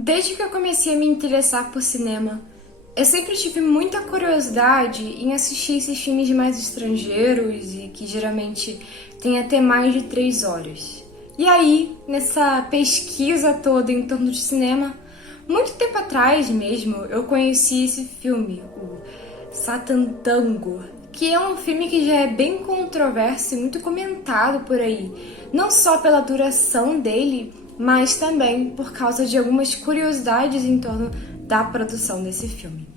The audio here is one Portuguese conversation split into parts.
Desde que eu comecei a me interessar por cinema, eu sempre tive muita curiosidade em assistir esses filmes mais estrangeiros e que geralmente têm até mais de 3 horas. E aí, nessa pesquisa toda em torno de cinema, muito tempo atrás mesmo, eu conheci esse filme, o Satan Tango, que é um filme que já é bem controverso e muito comentado por aí, não só pela duração dele, mas também por causa de algumas curiosidades em torno da produção desse filme.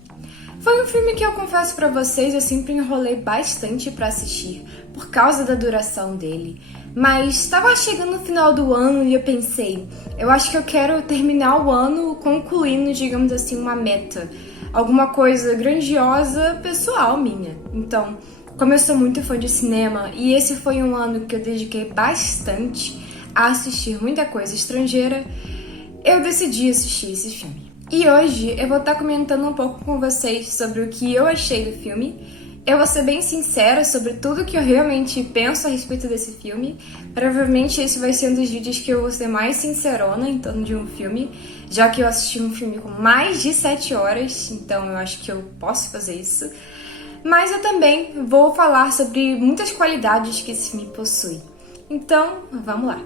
Foi um filme que eu confesso pra vocês, eu sempre enrolei bastante pra assistir, por causa da duração dele. Mas estava chegando no final do ano e eu pensei, eu acho que eu quero terminar o ano concluindo, digamos assim, uma meta. Alguma coisa grandiosa, pessoal minha. Então, como eu sou muito fã de cinema e esse foi um ano que eu dediquei bastante a assistir muita coisa estrangeira, eu decidi assistir esse filme. E hoje eu vou estar comentando um pouco com vocês sobre o que eu achei do filme. Eu vou ser bem sincera sobre tudo que eu realmente penso a respeito desse filme. Provavelmente esse vai ser um dos vídeos que eu vou ser mais sincerona em torno de um filme, já que eu assisti um filme com mais de 7 horas, então eu acho que eu posso fazer isso. Mas eu também vou falar sobre muitas qualidades que esse filme possui. Então, vamos lá.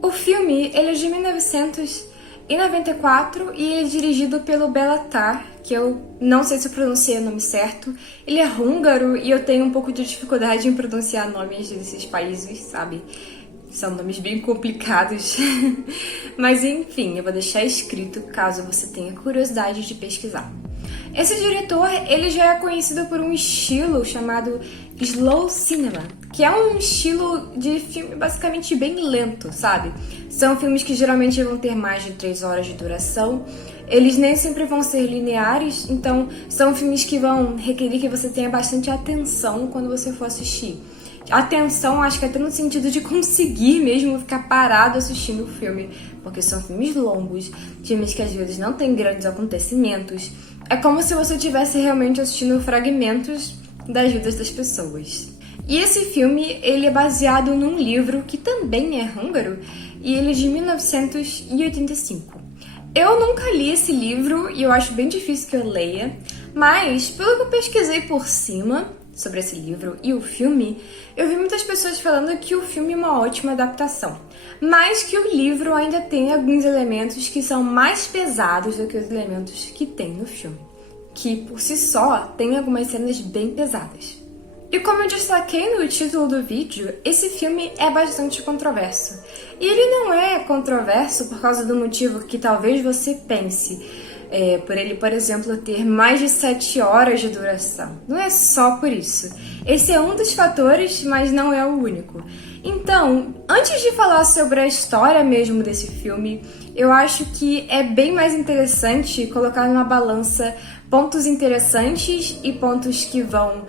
O filme ele é de 1994 e ele é dirigido pelo Béla Tarr, que eu não sei se eu pronunciei o nome certo. Ele é húngaro e eu tenho um pouco de dificuldade em pronunciar nomes desses países, sabe? São nomes bem complicados. Mas enfim, eu vou deixar escrito caso você tenha curiosidade de pesquisar. Esse diretor, ele já é conhecido por um estilo chamado slow cinema, que é um estilo de filme basicamente bem lento, sabe? São filmes que geralmente vão ter mais de 3 horas de duração. Eles nem sempre vão ser lineares, então são filmes que vão requerer que você tenha bastante atenção quando você for assistir. Atenção, acho que até no sentido de conseguir mesmo ficar parado assistindo o filme, porque são filmes longos, filmes que às vezes não têm grandes acontecimentos. É como se você estivesse realmente assistindo fragmentos das vidas das pessoas. E esse filme, ele é baseado num livro que também é húngaro, e ele é de 1985. Eu nunca li esse livro e eu acho bem difícil que eu leia, mas pelo que eu pesquisei por cima sobre esse livro e o filme, eu vi muitas pessoas falando que o filme é uma ótima adaptação, mas que o livro ainda tem alguns elementos que são mais pesados do que os elementos que tem no filme, que por si só tem algumas cenas bem pesadas. E como eu destaquei no título do vídeo, esse filme é bastante controverso. E ele não é controverso por causa do motivo que talvez você pense, por ele, por exemplo, ter mais de 7 horas de duração. Não é só por isso. Esse é um dos fatores, mas não é o único. Então, antes de falar sobre a história mesmo desse filme, eu acho que é bem mais interessante colocar numa balança pontos interessantes e pontos que vão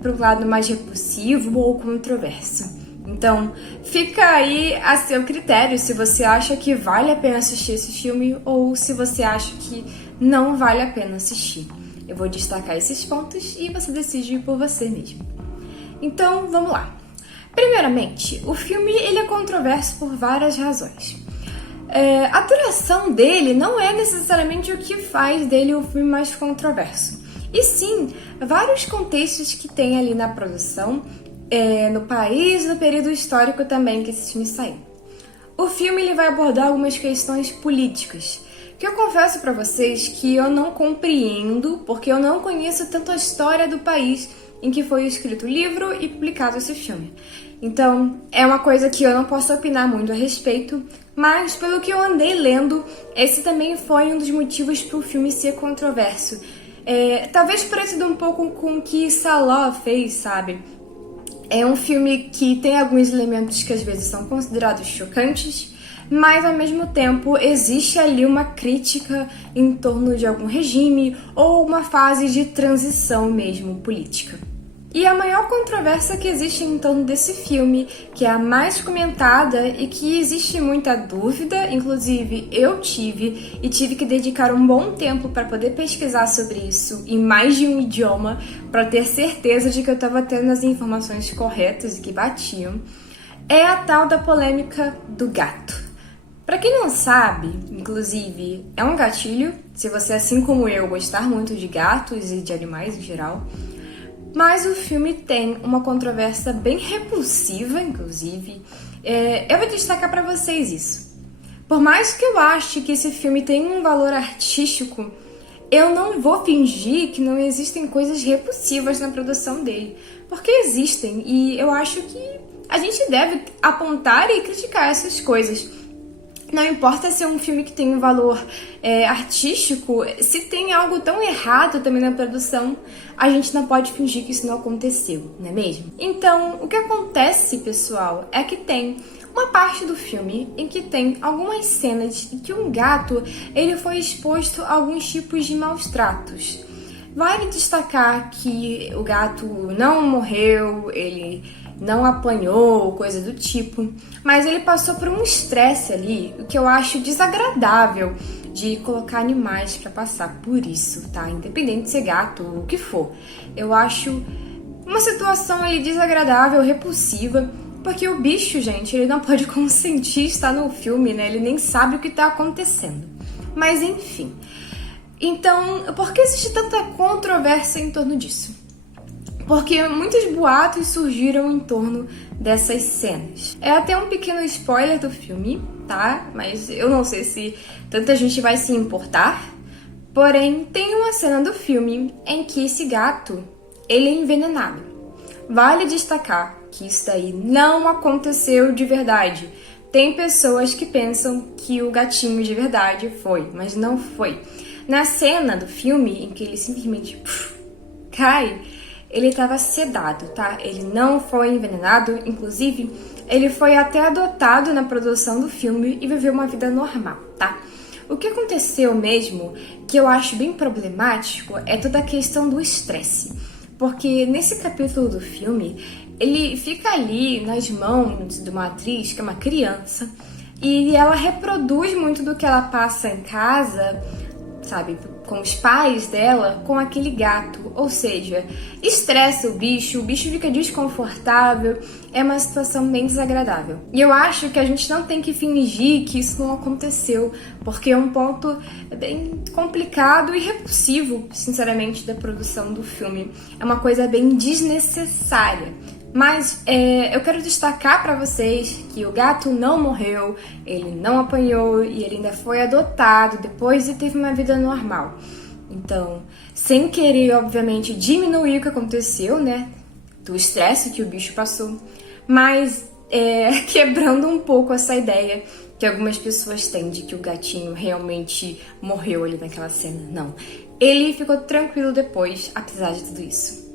para o lado mais repulsivo ou controverso. Então, fica aí a seu critério se você acha que vale a pena assistir esse filme ou se você acha que não vale a pena assistir. Eu vou destacar esses pontos e você decide por você mesmo. Então, vamos lá. Primeiramente, o filme ele é controverso por várias razões. A duração dele não é necessariamente o que faz dele um filme mais controverso. E sim, vários contextos que tem ali na produção, no país, no período histórico também que esse filme saiu. O filme ele vai abordar algumas questões políticas, que eu confesso pra vocês que eu não compreendo, porque eu não conheço tanto a história do país em que foi escrito o livro e publicado esse filme. Então, é uma coisa que eu não posso opinar muito a respeito, mas pelo que eu andei lendo, esse também foi um dos motivos para o filme ser controverso. Talvez parecido um pouco com o que Salah fez, sabe? É um filme que tem alguns elementos que às vezes são considerados chocantes, mas ao mesmo tempo existe ali uma crítica em torno de algum regime ou uma fase de transição mesmo política. E a maior controvérsia que existe em torno desse filme, que é a mais comentada e que existe muita dúvida, inclusive eu tive que dedicar um bom tempo para poder pesquisar sobre isso em mais de um idioma, para ter certeza de que eu estava tendo as informações corretas e que batiam, é a tal da polêmica do gato. Pra quem não sabe, inclusive, é um gatilho, se você, assim como eu, gostar muito de gatos e de animais em geral. Mas o filme tem uma controvérsia bem repulsiva, inclusive. Eu vou destacar pra vocês isso. Por mais que eu ache que esse filme tem um valor artístico, eu não vou fingir que não existem coisas repulsivas na produção dele. Porque existem, e eu acho que a gente deve apontar e criticar essas coisas. Não importa se é um filme que tem um valor artístico, se tem algo tão errado também na produção, a gente não pode fingir que isso não aconteceu, não é mesmo? Então, o que acontece, pessoal, é que tem uma parte do filme em que tem algumas cenas em que um gato ele foi exposto a alguns tipos de maus tratos. Vale destacar que o gato não morreu, ele não apanhou, coisa do tipo, mas ele passou por um estresse ali, o que eu acho desagradável de colocar animais pra passar por isso, tá? Independente de ser gato ou o que for. Eu acho uma situação ali desagradável, repulsiva, porque o bicho, gente, ele não pode consentir estar no filme, né? Ele nem sabe o que tá acontecendo. Mas enfim. Então, por que existe tanta controvérsia em torno disso? Porque muitos boatos surgiram em torno dessas cenas. É até um pequeno spoiler do filme, tá? Mas eu não sei se tanta gente vai se importar. Porém, tem uma cena do filme em que esse gato, ele é envenenado. Vale destacar que isso daí não aconteceu de verdade. Tem pessoas que pensam que o gatinho de verdade foi, mas não foi. Na cena do filme em que ele simplesmente cai, ele estava sedado, tá? Ele não foi envenenado, inclusive, ele foi até adotado na produção do filme e viveu uma vida normal, tá? O que aconteceu mesmo, que eu acho bem problemático, é toda a questão do estresse. Porque nesse capítulo do filme, ele fica ali nas mãos de uma atriz, que é uma criança, e ela reproduz muito do que ela passa em casa, sabe, com os pais dela, com aquele gato. Ou seja, estressa o bicho fica desconfortável, é uma situação bem desagradável. E eu acho que a gente não tem que fingir que isso não aconteceu, porque é um ponto bem complicado e repulsivo, sinceramente, da produção do filme. É uma coisa bem desnecessária. Mas eu quero destacar para vocês que o gato não morreu, ele não apanhou e ele ainda foi adotado depois e teve uma vida normal. Então, sem querer, obviamente, diminuir o que aconteceu, né? Do estresse que o bicho passou, mas quebrando um pouco essa ideia que algumas pessoas têm de que o gatinho realmente morreu ali naquela cena. Não, ele ficou tranquilo depois, apesar de tudo isso.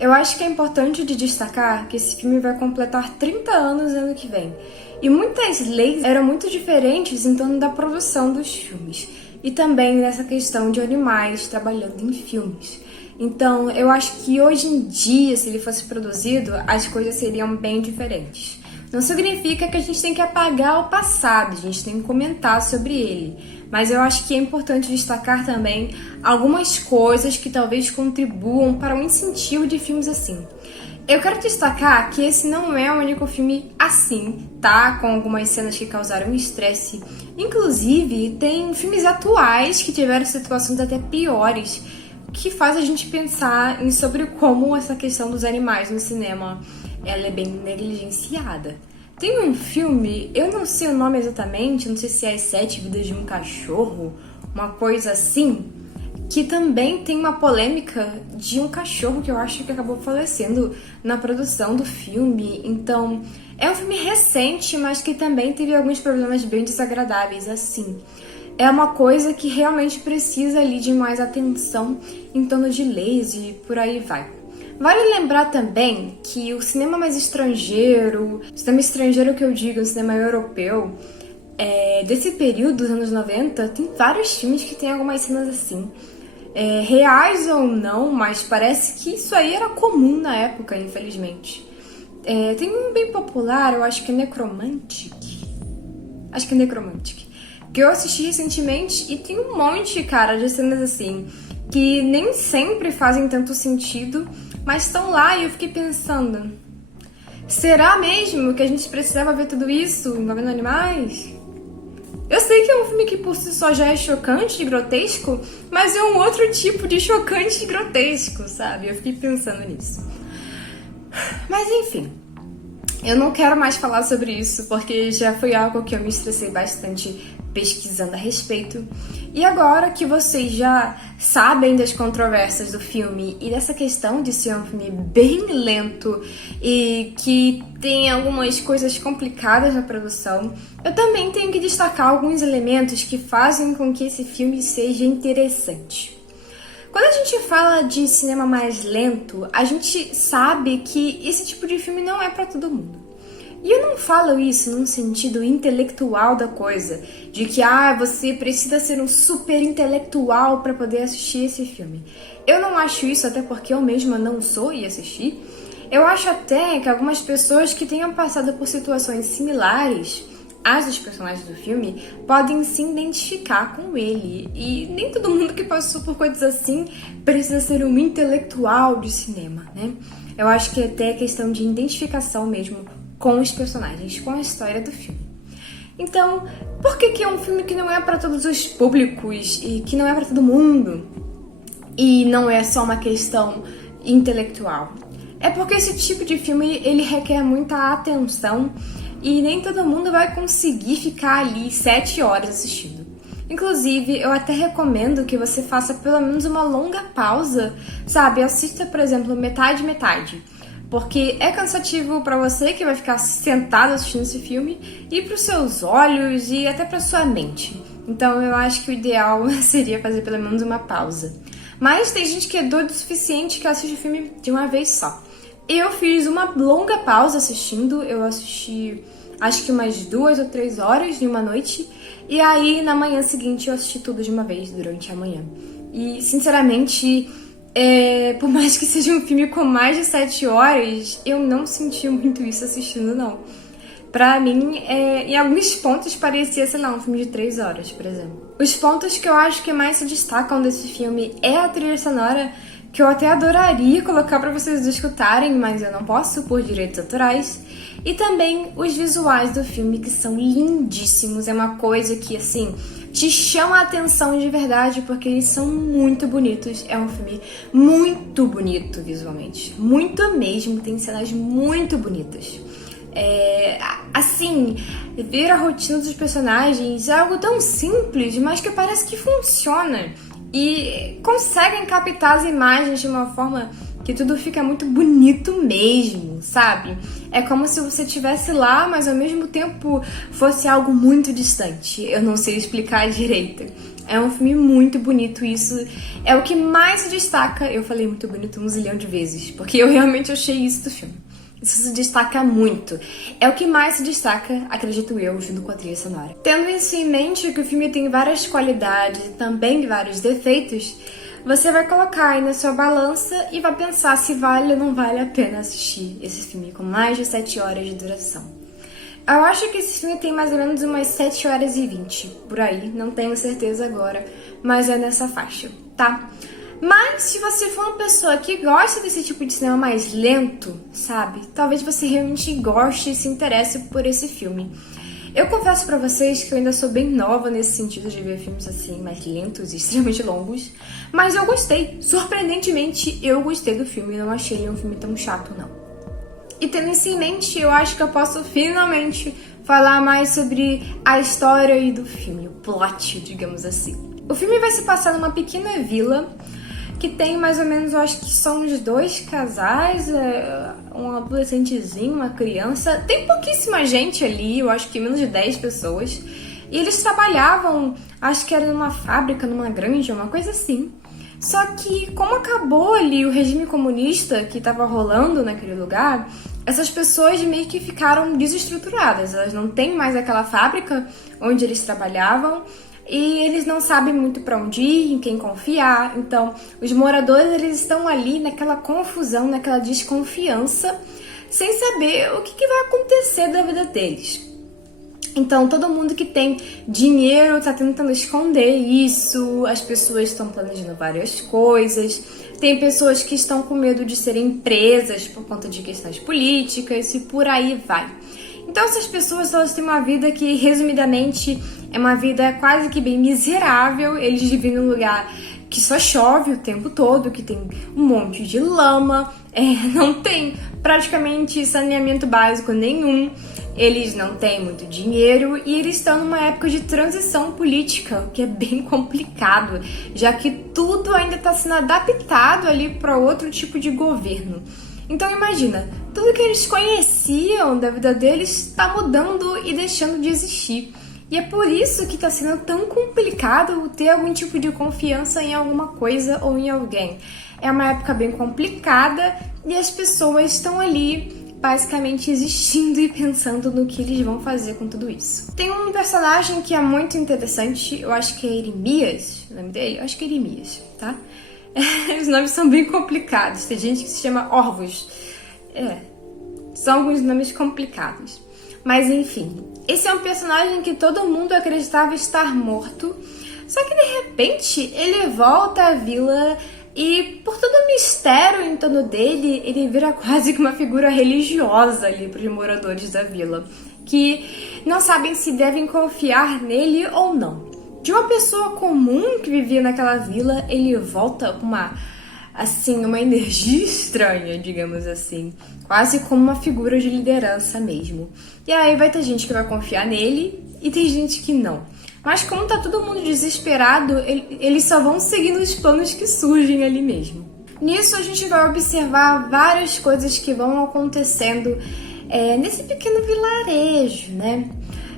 Eu acho que é importante de destacar que esse filme vai completar 30 anos ano que vem. E muitas leis eram muito diferentes em torno da produção dos filmes. E também nessa questão de animais trabalhando em filmes. Então, eu acho que hoje em dia, se ele fosse produzido, as coisas seriam bem diferentes. Não significa que a gente tem que apagar o passado, a gente tem que comentar sobre ele. Mas eu acho que é importante destacar também algumas coisas que talvez contribuam para o incentivo de filmes assim. Eu quero destacar que esse não é o único filme assim, tá? Com algumas cenas que causaram estresse. Inclusive, tem filmes atuais que tiveram situações até piores, que faz a gente pensar sobre como essa questão dos animais no cinema ela é bem negligenciada. Tem um filme, eu não sei o nome exatamente, não sei se é As 7 Vidas de um Cachorro, uma coisa assim, que também tem uma polêmica de um cachorro que eu acho que acabou falecendo na produção do filme. Então, é um filme recente, mas que também teve alguns problemas bem desagradáveis, assim. É uma coisa que realmente precisa ali de mais atenção em torno de leis e por aí vai. Vale lembrar também que o cinema mais estrangeiro, o cinema estrangeiro que eu digo, o cinema europeu, desse período dos anos 90, tem vários filmes que tem algumas cenas assim. Reais ou não, mas parece que isso aí era comum na época, infelizmente. Tem um bem popular, eu acho que é Necromantic. Acho que é Necromantic. Que eu assisti recentemente e tem um monte, cara, de cenas assim, que nem sempre fazem tanto sentido, mas estão lá e eu fiquei pensando, será mesmo que a gente precisava ver tudo isso envolvendo animais? Eu sei que é um filme que por si só já é chocante e grotesco, mas é um outro tipo de chocante e grotesco, sabe? Eu fiquei pensando nisso. Mas enfim, eu não quero mais falar sobre isso, porque já foi algo que eu me estressei bastante pesquisando a respeito. E agora que vocês já sabem das controvérsias do filme e dessa questão de ser um filme bem lento e que tem algumas coisas complicadas na produção, eu também tenho que destacar alguns elementos que fazem com que esse filme seja interessante. Quando a gente fala de cinema mais lento, a gente sabe que esse tipo de filme não é para todo mundo. E eu não falo isso num sentido intelectual da coisa, de que você precisa ser um super intelectual para poder assistir esse filme. Eu não acho isso, até porque eu mesma não sou e assisti. Eu acho até que algumas pessoas que tenham passado por situações similares às dos personagens do filme podem se identificar com ele. E nem todo mundo que passou por coisas assim precisa ser um intelectual de cinema, né? Eu acho que é até questão de identificação mesmo com os personagens, com a história do filme. Então, por que é um filme que não é para todos os públicos e que não é para todo mundo? E não é só uma questão intelectual. É porque esse tipo de filme, ele requer muita atenção e nem todo mundo vai conseguir ficar ali 7 horas assistindo. Inclusive, eu até recomendo que você faça pelo menos uma longa pausa, sabe? Assista, por exemplo, metade. Porque é cansativo pra você que vai ficar sentado assistindo esse filme e pros seus olhos e até pra sua mente. Então eu acho que o ideal seria fazer pelo menos uma pausa. Mas tem gente que é doido o suficiente que assiste o filme de uma vez só. Eu fiz uma longa pausa assistindo, eu assisti acho que umas 2 ou 3 horas de uma noite. E aí na manhã seguinte eu assisti tudo de uma vez durante a manhã. E sinceramente, por mais que seja um filme com mais de 7 horas, eu não senti muito isso assistindo, não. Pra mim, em alguns pontos parecia, sei lá, um filme de 3 horas, por exemplo. Os pontos que eu acho que mais se destacam desse filme é a trilha sonora, que eu até adoraria colocar pra vocês escutarem, mas eu não posso por direitos autorais. E também os visuais do filme, que são lindíssimos. É uma coisa que, assim, te chama a atenção de verdade, porque eles são muito bonitos. É um filme muito bonito visualmente. Muito mesmo, tem cenas muito bonitas. Assim, ver a rotina dos personagens é algo tão simples, mas que parece que funciona. E conseguem captar as imagens de uma forma que tudo fica muito bonito mesmo, sabe? É como se você estivesse lá, mas ao mesmo tempo fosse algo muito distante. Eu não sei explicar direito. É um filme muito bonito, isso é o que mais se destaca. Eu falei muito bonito 1 zilhão de vezes, porque eu realmente achei isso do filme. Isso se destaca muito. É o que mais se destaca, acredito eu, junto com a trilha sonora. Tendo isso em mente, que o filme tem várias qualidades e também vários defeitos, você vai colocar aí na sua balança e vai pensar se vale ou não vale a pena assistir esse filme com mais de 7 horas de duração. Eu acho que esse filme tem mais ou menos umas 7 horas e 20, por aí, não tenho certeza agora, mas é nessa faixa, tá? Mas se você for uma pessoa que gosta desse tipo de cinema mais lento, sabe? Talvez você realmente goste e se interesse por esse filme. Eu confesso pra vocês que eu ainda sou bem nova nesse sentido de ver filmes assim, mais lentos e extremamente longos. Mas eu gostei. Surpreendentemente, eu gostei do filme. Não achei ele um filme tão chato, não. E tendo isso em mente, eu acho que eu posso finalmente falar mais sobre a história aí do filme. O plot, digamos assim. O filme vai se passar numa pequena vila que tem mais ou menos, eu acho que são uns 2 casais, um adolescentezinho, uma criança. Tem pouquíssima gente ali, eu acho que menos de 10 pessoas. E eles trabalhavam, acho que era numa fábrica, numa granja, uma coisa assim. Só que como acabou ali o regime comunista que estava rolando naquele lugar, essas pessoas meio que ficaram desestruturadas. Elas não têm mais aquela fábrica onde eles trabalhavam. E eles não sabem muito para onde ir, em quem confiar. Então, os moradores eles estão ali naquela confusão, naquela desconfiança, sem saber o que vai acontecer da vida deles. Então, todo mundo que tem dinheiro está tentando esconder isso, as pessoas estão planejando várias coisas, tem pessoas que estão com medo de serem presas por conta de questões políticas e por aí vai. Então essas pessoas, elas têm uma vida que, resumidamente, é uma vida quase que bem miserável. Eles vivem num lugar que só chove o tempo todo, que tem um monte de lama, não tem praticamente saneamento básico nenhum, eles não têm muito dinheiro e eles estão numa época de transição política, o que é bem complicado, já que tudo ainda está sendo adaptado ali para outro tipo de governo. Então imagina, tudo que eles conheciam da vida deles está mudando e deixando de existir. E é por isso que está sendo tão complicado ter algum tipo de confiança em alguma coisa ou em alguém. É uma época bem complicada e as pessoas estão ali basicamente existindo e pensando no que eles vão fazer com tudo isso. Tem um personagem que é muito interessante, eu acho que é Eremias, o nome dele? Eu acho que é Eremias, tá? Os nomes são bem complicados, tem gente que se chama Orvos. São alguns nomes complicados. Mas enfim, esse é um personagem que todo mundo acreditava estar morto, só que de repente ele volta à vila e por todo o mistério em torno dele, ele vira quase que uma figura religiosa ali para os moradores da vila, que não sabem se devem confiar nele ou não. De uma pessoa comum que vivia naquela vila, ele volta com uma energia estranha, digamos assim. Quase como uma figura de liderança mesmo. E aí vai ter gente que vai confiar nele e tem gente que não. Mas como tá todo mundo desesperado, eles só vão seguindo os planos que surgem ali mesmo. Nisso a gente vai observar várias coisas que vão acontecendo nesse pequeno vilarejo, né?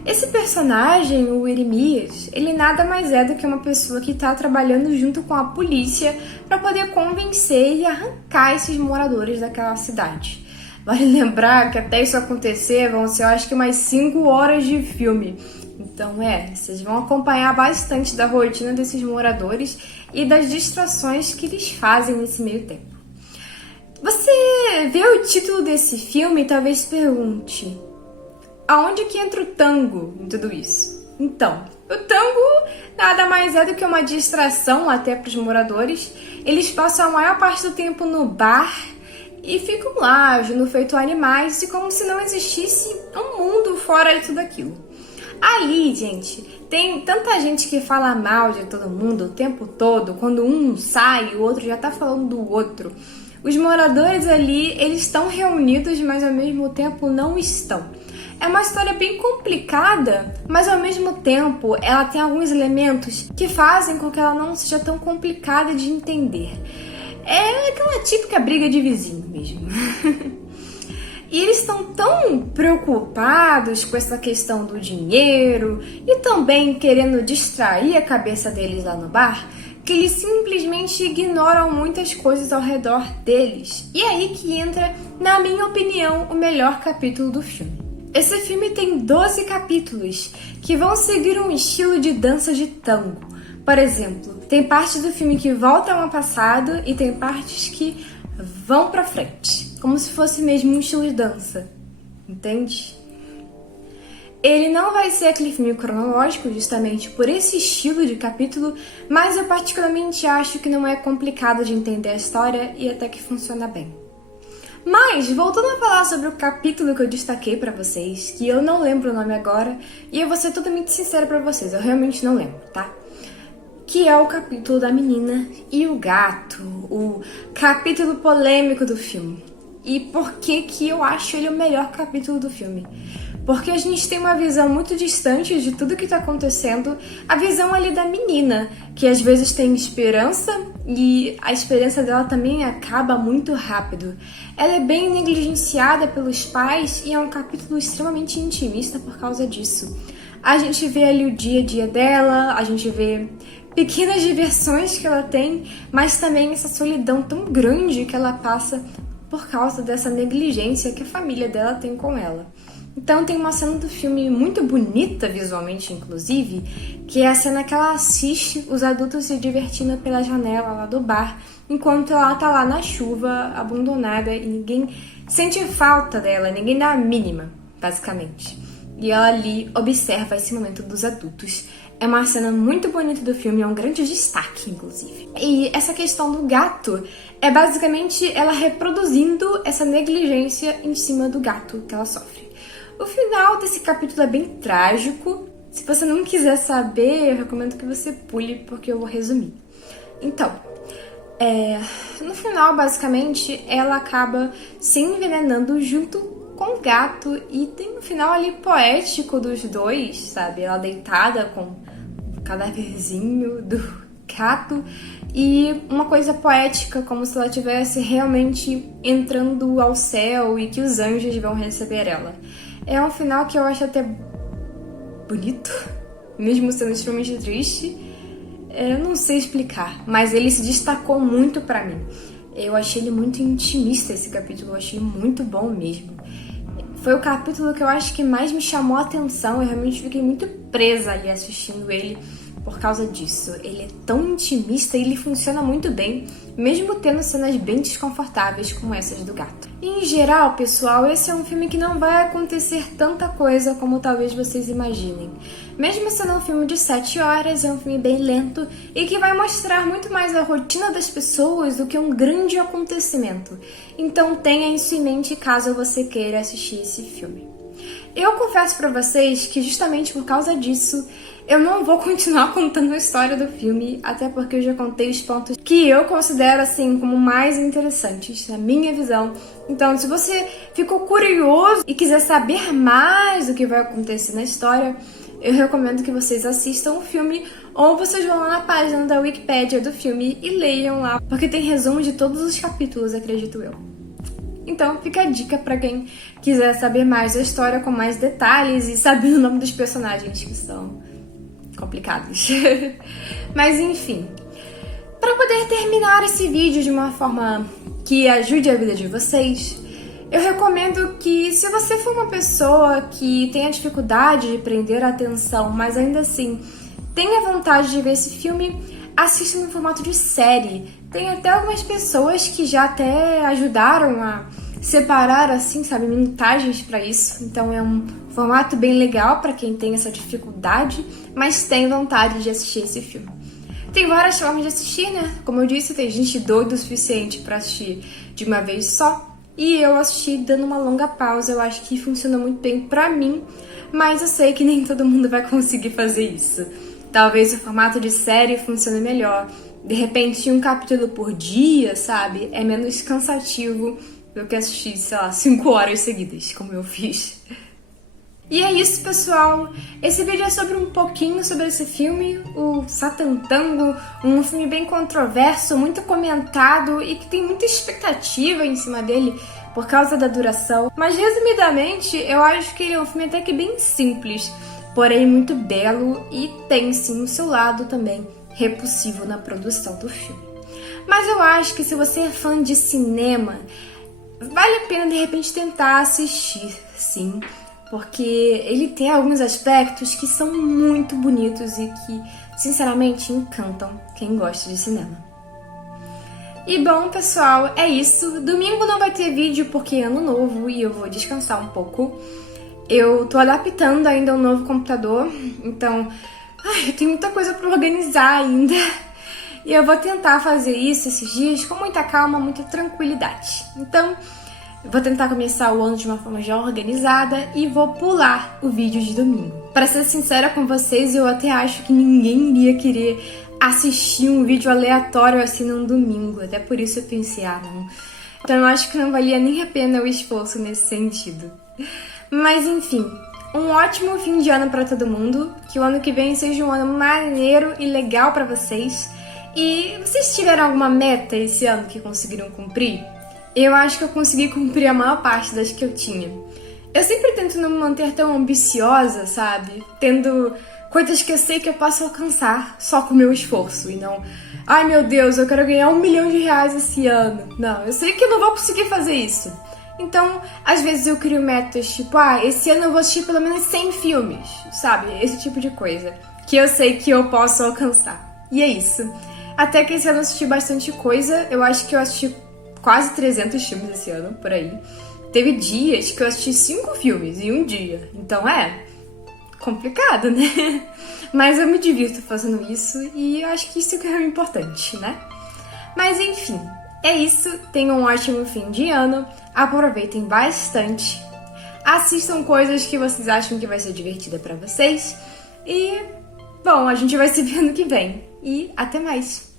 Esse personagem, o Eremias, ele nada mais é do que uma pessoa que está trabalhando junto com a polícia para poder convencer e arrancar esses moradores daquela cidade. Vale lembrar que até isso acontecer vão ser, eu acho que mais 5 horas de filme. Então, vocês vão acompanhar bastante da rotina desses moradores e das distrações que eles fazem nesse meio tempo. Você vê o título desse filme e talvez pergunte: aonde que entra o tango em tudo isso? Então, o tango nada mais é do que uma distração até para os moradores. Eles passam a maior parte do tempo no bar e ficam lá, agindo feito animais, e como se não existisse um mundo fora de tudo aquilo. Ali, gente, tem tanta gente que fala mal de todo mundo o tempo todo. Quando um sai, o outro já tá falando do outro. Os moradores ali, eles estão reunidos, mas ao mesmo tempo não estão. É uma história bem complicada, mas ao mesmo tempo ela tem alguns elementos que fazem com que ela não seja tão complicada de entender. É aquela típica briga de vizinho mesmo. E eles estão tão preocupados com essa questão do dinheiro e também querendo distrair a cabeça deles lá no bar, que eles simplesmente ignoram muitas coisas ao redor deles. E é aí que entra, na minha opinião, o melhor capítulo do filme. Esse filme tem 12 capítulos que vão seguir um estilo de dança de tango. Por exemplo, tem parte do filme que volta ao passado e tem partes que vão pra frente, como se fosse mesmo um estilo de dança, entende? Ele não vai ser aquele filme cronológico justamente por esse estilo de capítulo, mas eu particularmente acho que não é complicado de entender a história e até que funciona bem. Mas, voltando a falar sobre o capítulo que eu destaquei pra vocês, que eu não lembro o nome agora, e eu vou ser totalmente sincera pra vocês, eu realmente não lembro, tá? Que é o capítulo da menina e o gato, o capítulo polêmico do filme. E por que que eu acho ele o melhor capítulo do filme? Porque a gente tem uma visão muito distante de tudo que tá acontecendo, a visão ali da menina, que às vezes tem esperança e a esperança dela também acaba muito rápido. Ela é bem negligenciada pelos pais e é um capítulo extremamente intimista por causa disso. A gente vê ali o dia a dia dela, a gente vê pequenas diversões que ela tem, mas também essa solidão tão grande que ela passa por causa dessa negligência que a família dela tem com ela. Então tem uma cena do filme muito bonita visualmente, inclusive, que é a cena que ela assiste os adultos se divertindo pela janela lá do bar, enquanto ela tá lá na chuva, abandonada, e ninguém sente falta dela, ninguém dá a mínima, basicamente. E ela ali observa esse momento dos adultos. É uma cena muito bonita do filme, é um grande destaque, inclusive. E essa questão do gato é basicamente ela reproduzindo essa negligência em cima do gato que ela sofre. O final desse capítulo é bem trágico. Se você não quiser saber, eu recomendo que você pule, porque eu vou resumir. Então, no final, basicamente, ela acaba se envenenando junto com o gato. E tem um final ali poético dos dois, sabe? Ela deitada com o cadáverzinho do gato. E uma coisa poética, como se ela estivesse realmente entrando ao céu e que os anjos vão receber ela. É um final que eu acho até bonito, mesmo sendo extremamente triste. Eu não sei explicar, mas ele se destacou muito pra mim. Eu achei ele muito intimista, esse capítulo, eu achei muito bom mesmo. Foi o capítulo que eu acho que mais me chamou a atenção, eu realmente fiquei muito presa ali assistindo ele por causa disso. Ele é tão intimista e ele funciona muito bem, mesmo tendo cenas bem desconfortáveis como essas do gato. E, em geral, pessoal, esse é um filme que não vai acontecer tanta coisa como talvez vocês imaginem. Mesmo sendo um filme de 7 horas, é um filme bem lento e que vai mostrar muito mais a rotina das pessoas do que um grande acontecimento. Então tenha isso em mente caso você queira assistir esse filme. Eu confesso pra vocês que justamente por causa disso, eu não vou continuar contando a história do filme, até porque eu já contei os pontos que eu considero assim como mais interessantes, na minha visão. Então, se você ficou curioso e quiser saber mais do que vai acontecer na história, eu recomendo que vocês assistam o filme ou vocês vão lá na página da Wikipédia do filme e leiam lá, porque tem resumo de todos os capítulos, acredito eu. Então, fica a dica pra quem quiser saber mais da história com mais detalhes e saber o nome dos personagens que são complicados. Mas enfim, para poder terminar esse vídeo de uma forma que ajude a vida de vocês, eu recomendo que, se você for uma pessoa que tenha dificuldade de prender a atenção, mas ainda assim tenha vontade de ver esse filme, assista no formato de série. Tem até algumas pessoas que já até ajudaram a separar, assim, sabe, minutagens para isso. Então é um formato bem legal para quem tem essa dificuldade, mas tem vontade de assistir esse filme. Tem várias formas de assistir, né? Como eu disse, tem gente doida o suficiente para assistir de uma vez só. E eu assisti dando uma longa pausa, eu acho que funciona muito bem pra mim, mas eu sei que nem todo mundo vai conseguir fazer isso. Talvez o formato de série funcione melhor. De repente, um capítulo por dia, sabe? É menos cansativo do que assistir, sei lá, 5 horas seguidas, como eu fiz. E é isso, pessoal. Esse vídeo é sobre um pouquinho sobre esse filme, o Satan Tango, um filme bem controverso, muito comentado e que tem muita expectativa em cima dele por causa da duração. Mas, resumidamente, eu acho que ele é um filme até que bem simples, porém muito belo e tem, sim, o seu lado também repulsivo na produção do filme. Mas eu acho que se você é fã de cinema, vale a pena, de repente, tentar assistir, sim, porque ele tem alguns aspectos que são muito bonitos e que, sinceramente, encantam quem gosta de cinema. E bom, pessoal, é isso. Domingo não vai ter vídeo porque é ano novo e eu vou descansar um pouco. Eu tô adaptando ainda um novo computador, então eu tenho muita coisa pra organizar ainda. E eu vou tentar fazer isso esses dias com muita calma, muita tranquilidade. Então, eu vou tentar começar o ano de uma forma já organizada e vou pular o vídeo de domingo. Pra ser sincera com vocês, eu até acho que ninguém iria querer assistir um vídeo aleatório assim num domingo. Até por isso eu pensei, não. Então eu acho que não valia nem a pena o esforço nesse sentido. Mas enfim, um ótimo fim de ano pra todo mundo. Que o ano que vem seja um ano maneiro e legal pra vocês. E vocês tiveram alguma meta esse ano que conseguiram cumprir? Eu acho que eu consegui cumprir a maior parte das que eu tinha. Eu sempre tento não me manter tão ambiciosa, sabe? Tendo coisas que eu sei que eu posso alcançar só com o meu esforço. E não, ai meu Deus, eu quero ganhar R$1 milhão esse ano. Não, eu sei que eu não vou conseguir fazer isso. Então, às vezes eu crio metas tipo, esse ano eu vou assistir pelo menos 100 filmes, sabe? Esse tipo de coisa. Que eu sei que eu posso alcançar. E é isso. Até que esse ano eu assisti bastante coisa. Eu acho que eu assisti quase 300 filmes esse ano, por aí. Teve dias que eu assisti 5 filmes em um dia. Então complicado, né? Mas eu me divirto fazendo isso e eu acho que isso que é o importante, né? Mas enfim, é isso. Tenham um ótimo fim de ano. Aproveitem bastante. assistam coisas que vocês acham que vai ser divertida pra vocês. E, bom, a gente vai se ver no que vem. E até mais!